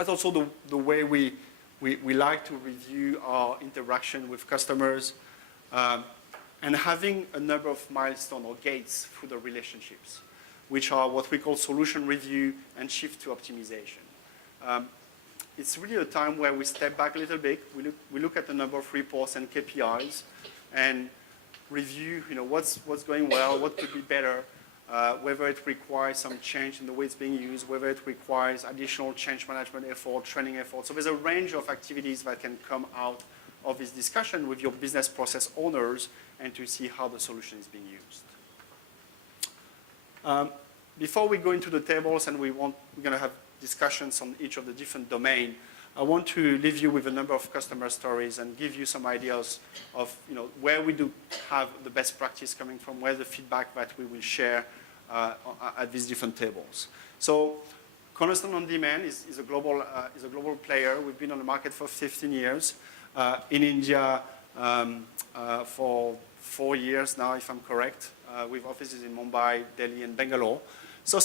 That's also the way we like to review our interaction with customers, and having a number of milestones or gates through the relationships, which are what we call solution review and shift to optimization. It's really a time where we step back a little bit. We look at the number of reports and KPIs and review, what's going well, what could be better, whether it requires some change in the way it's being used, whether it requires additional change management effort, training effort. So there's a range of activities that can come out of this discussion with your business process owners and to see how the solution is being used. Before we go into the tables and we're going to have discussions on each of the different domains, I want to leave you with a number of customer stories and give you some ideas of where we do have the best practice coming from, where the feedback that we will share at these different tables. So Cornerstone On Demand is a global player. We've been on the market for 15 years. In India for 4 years now, if I'm correct, with offices in Mumbai, Delhi, and Bangalore. So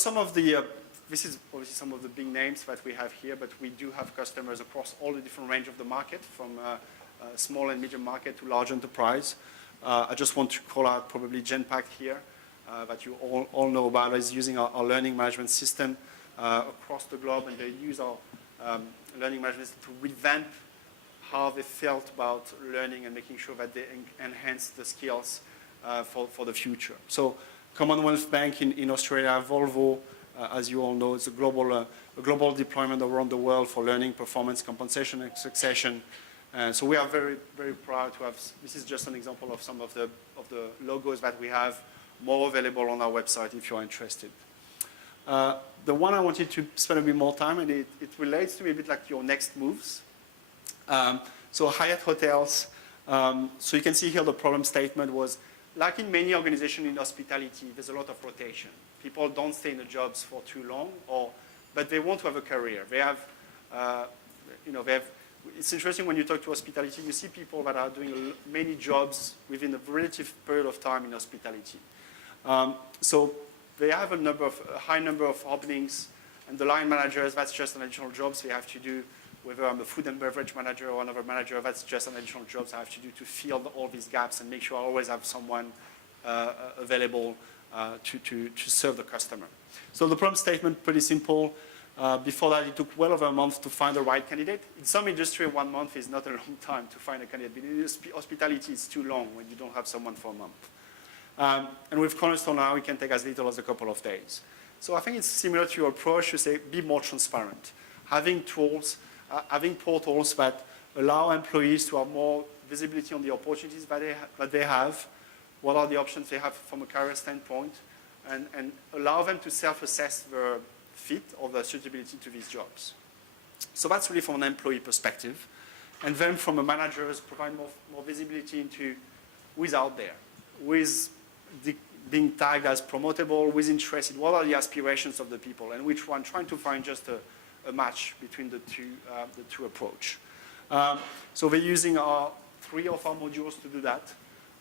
this is obviously some of the big names that we have here, but we do have customers across all the different range of the market, from small and medium market to large enterprise. I just want to call out probably Genpact here, that you all know about, is using our learning management system across the globe, and they use our learning management system to revamp how they felt about learning and making sure that they enhance the skills for the future. So Commonwealth Bank in Australia, Volvo, as you all know, it's a global deployment around the world for learning, performance, compensation, and succession. So we are very, very proud to have, this is just an example of some of the logos that we have, more available on our website if you're interested. The one I wanted to spend a bit more time, and it relates to me a bit like your next moves. So Hyatt Hotels, so you can see here the problem statement was, like in many organizations in hospitality, there's a lot of rotation. People don't stay in the jobs for too long, but they want to have a career. They have, it's interesting when you talk to hospitality, you see people that are doing many jobs within a relative period of time in hospitality. So they have a high number of openings, and the line managers, that's just an additional jobs they have to do. Whether I'm a food and beverage manager or another manager, that's just an additional jobs I have to do to fill all these gaps and make sure I always have someone available to serve the customer. So the problem statement, pretty simple. Before that, it took well over a month to find the right candidate. In some industry, 1 month is not a long time to find a candidate. But in hospitality, it's too long when you don't have someone for a month. And with Cornerstone now, it can take as little as a couple of days. So I think it's similar to your approach to say, be more transparent. Having tools, having portals that allow employees to have more visibility on the opportunities that they have, what are the options they have from a career standpoint, and allow them to self-assess their fit or their suitability to these jobs. So that's really from an employee perspective. And then from a manager's, provide more visibility into who is out there, who is being tagged as promotable, who is interested, what are the aspirations of the people, and which one, trying to find just a match between the two approach. So we're using 3 of our modules to do that.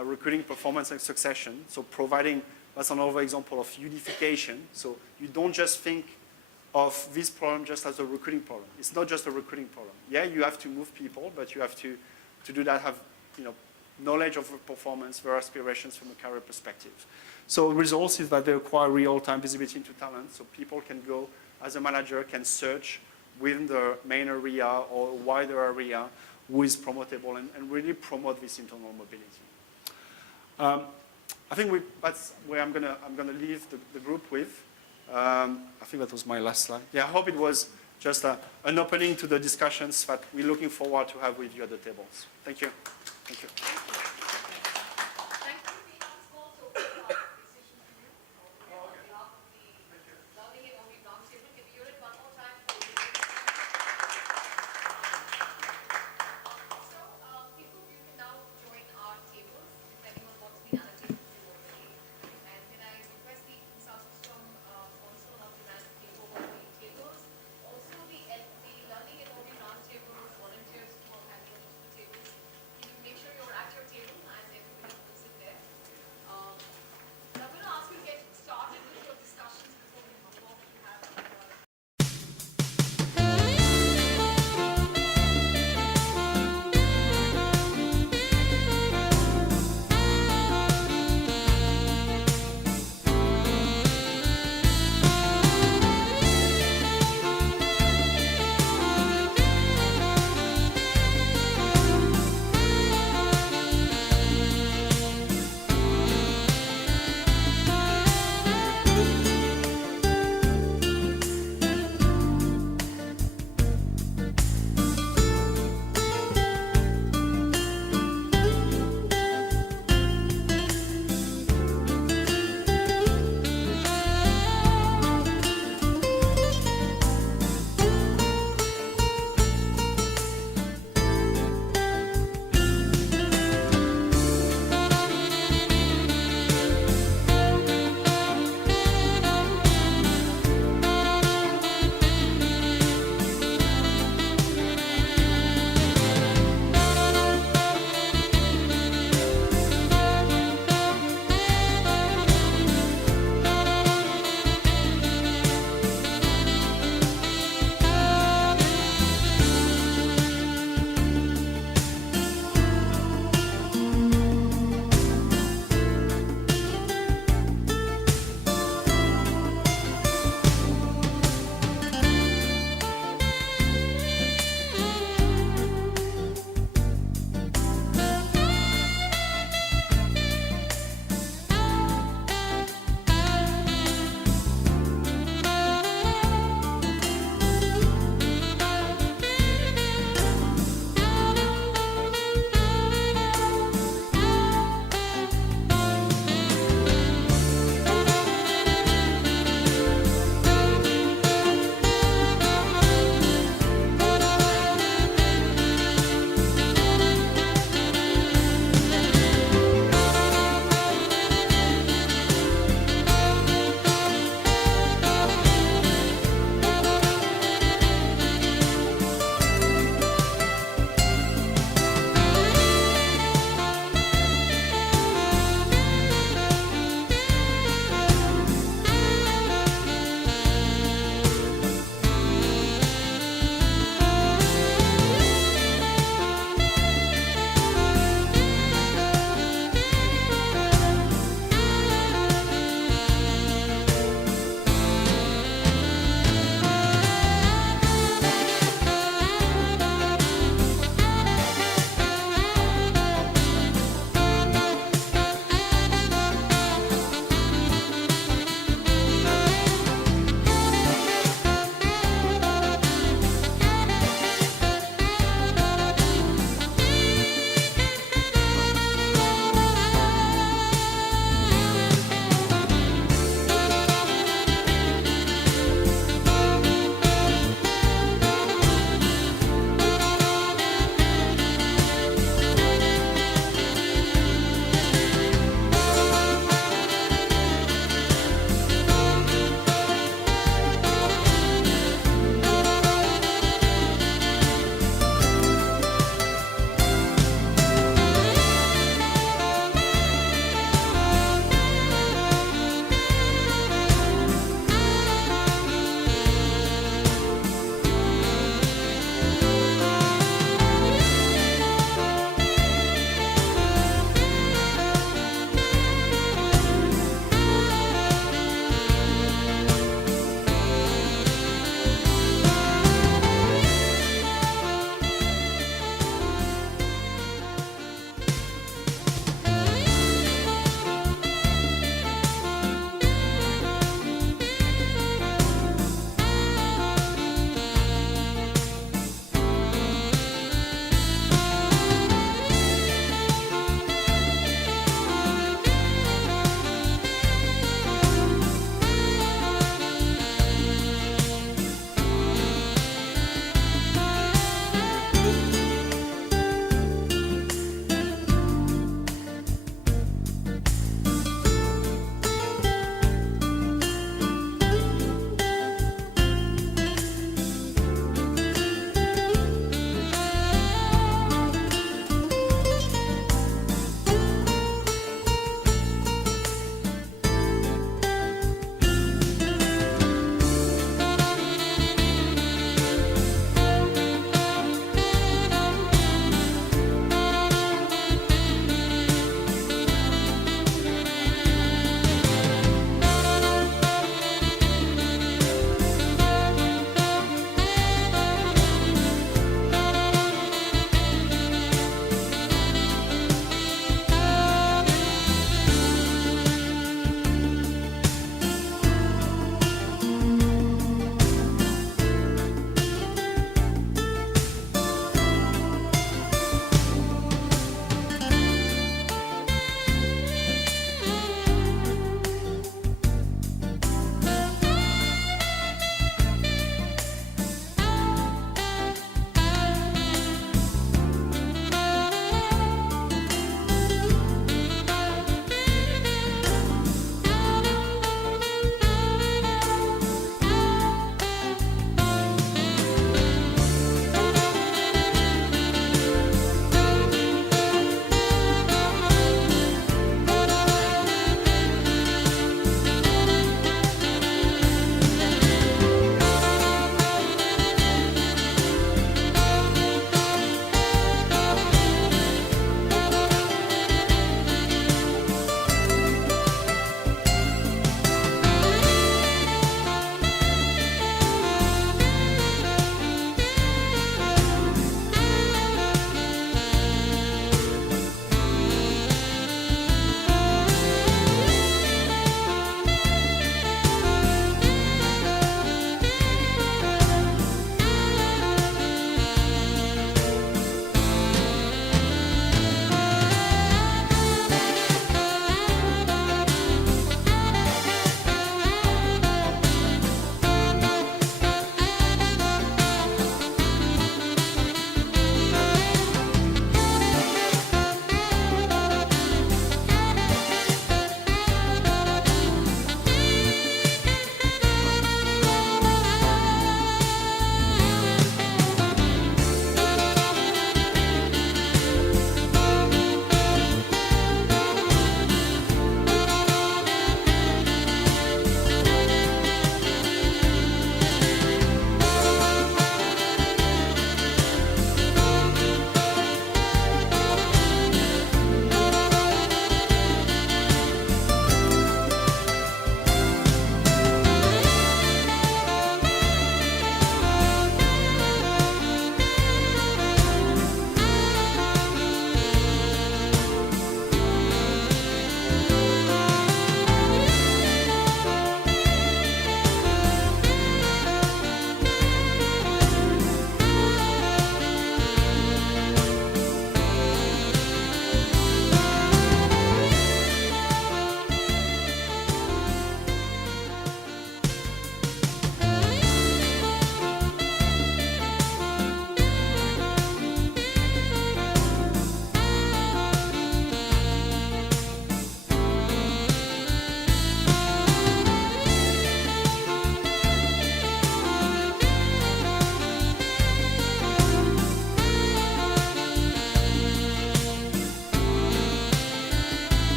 Recruiting, performance, and succession. So providing, that's another example of unification. So you don't just think of this problem just as a recruiting problem. It's not just a recruiting problem. Yeah, you have to move people, but you have to do that, have knowledge of performance, their aspirations from a career perspective. So results is that they require real-time visibility into talent, so people can go, as a manager, can search within the main area or wider area who is promotable and really promote this internal mobility. I think that's where I'm gonna leave the group with. I think that was my last slide. Yeah, I hope it was just an opening to the discussions that we're looking forward to have with you at the tables. Thank you. Thank you.